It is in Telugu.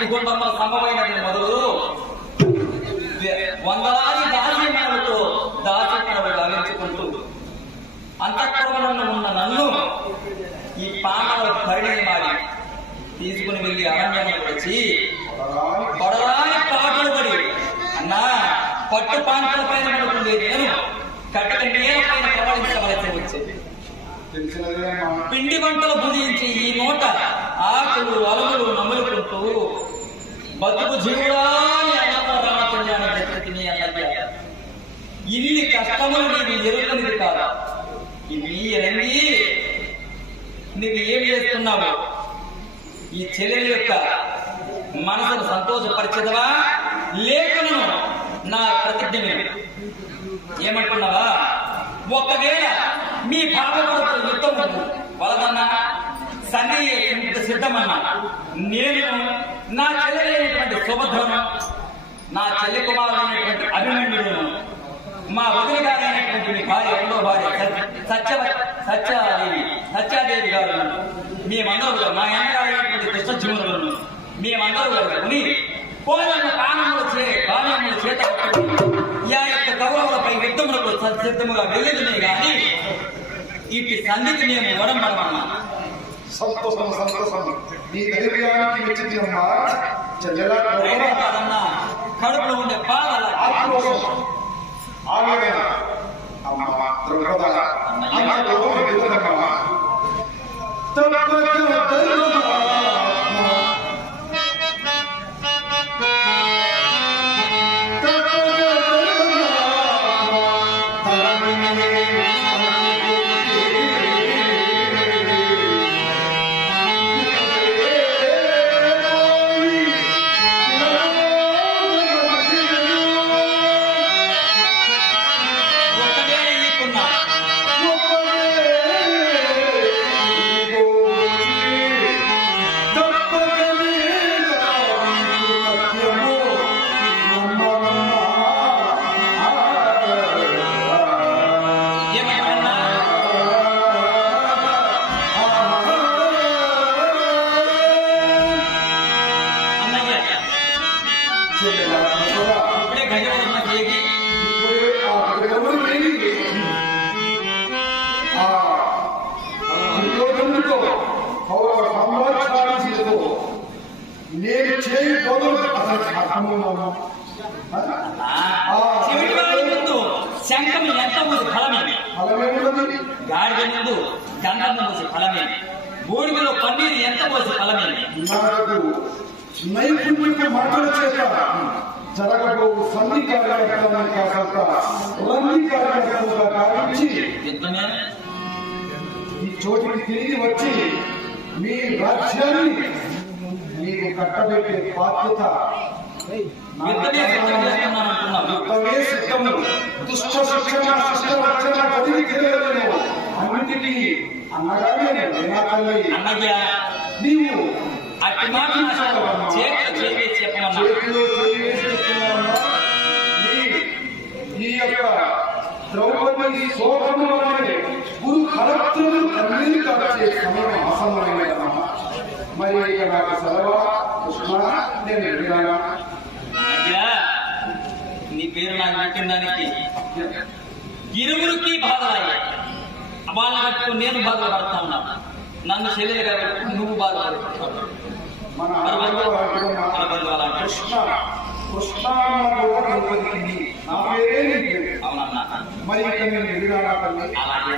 అగ్నిగుండంలో సమమైనది మొదలు వందలాది దాసీమణులతో దాసీమణులు గావించుకుంటూ అంతఃపురంలో ఉన్న నన్ను ఈ పాటల పరిణిని మాడి తీసుకుని వెళ్ళి అరణ్యంలో వచ్చి కొడరాని పాటలు పడి అన్నా పట్టు పాంటల పైన పడుతుంది నేను కట్టక నేల పైన ప్రవహించవలసి వచ్చేది. పిండి వంటలు భుజించి ఈ నోట ఆకులు అలుగులు నమ్ములుకుంటూ బతుకు జీవుడాని అన్నపరామచంద్రాన్ని దెబ్బతిని అన్నయ్య ఇన్ని కష్టములు నీవు ఎరుకనిది కాదు. ఇవి ఎరంగి నువ్వు ఏం చేస్తున్నావు? ఈ చెల్లెల యొక్క మనసును సంతోషపరిచేదవా లేఖను నా ప్రతిజ్ఞ ఏమంటున్నావా? ఒకవేళ మీ భాగవతులు యుద్ధము వలదన్నా సన్ని సిద్ధమన్నా నేను నా చెల్లెలైనటువంటి సుభద్రను నా చెల్లి కుమారుడైనటువంటి అభిమన్యుడును మా వదిలి గారైనటువంటి మీ భార్య రెండో భార్య సత్యాదేవి గారు మేమందరూ మా అన్నగారైనటువంటి కృష్ణజీవులను మేమందరూ కలుగుని పోలన్న పానములు చేత యా యొక్క కౌరవులపై యుద్ధములకు సిద్ధముగా వెళ్ళేదినే గాని ఇటు సంధికి మేము వడంబడమన్నా. సంతోషం సంతోషం. నీ ధైర్యానికి మెచ్చిందమ్మా. కడుపులో ఉండే బాధ ఆవేదన అమ్మా ద్రౌపద నేను చేయి శంఖం ఎంత మూసి ఫలమే గాడిద ముందు గంధం మూసి ఫలమే బూడిదలో పన్నీరు ఎంత పోసి ఫలమే నైపుణ్యత మాటల చేత జరగబో సన్ని కార్యక్రమాన్ని కాక రంగి కార్యక్రమంగా కావించి ఈ చోటికి తిరిగి వచ్చి మీ రాజ్యాన్ని మీకు కట్టబెట్టే బాధ్యత సిద్ధము. దుష్ట శిక్షణ శిష్ట రక్షణ పదివి తెలియలేను అన్నిటికీ అన్నగానే అన్నయ్య నీవు అట్టి మాట చేతిలో ఈ యొక్క ద్రౌపది శోభను అనే గురు కలత్రులు కన్నీరు కాచే సమయం ఆసన్నమైనదమ్మా. మరి ఇక నాకు సెలవు కృష్ణ నేను ఎదిగానా? నీ పేరు నాకు పెట్టిందానికి ఇరువురికి బాధలయ్యాయి. వాళ్ళ కట్టుకు నేను బాధపడతా ఉన్నాను. నన్ను చెల్లెలు కాబట్టి నువ్వు బాధపడుతున్నావు. కృష్ణ కృష్ణ నా పేరే అవునన్నా. మరి ఇక నేను ఎదిగానా? అలాగే